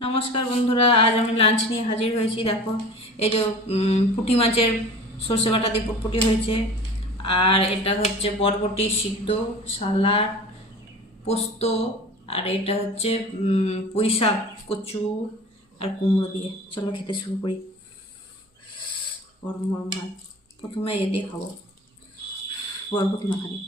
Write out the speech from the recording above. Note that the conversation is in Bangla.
নমস্কার বন্ধুরা, আজ আমি লাঞ্চ নিয়ে হাজির হয়েছি। দেখো, এই যে পুঁটি মাছের সর্ষে বাটা দিয়ে পুটপুটি হয়েছে, আর এটা হচ্ছে বরবটি সিদ্ধ, সালাড, পোস্ত, আর এটা হচ্ছে পুঁই শাক, কচু আর কুমড়ো দিয়ে। চলো খেতে শুরু করি। গরম গরম ভাত, প্রথমে এ দিয়ে খাবো, বরবটি মাখানি।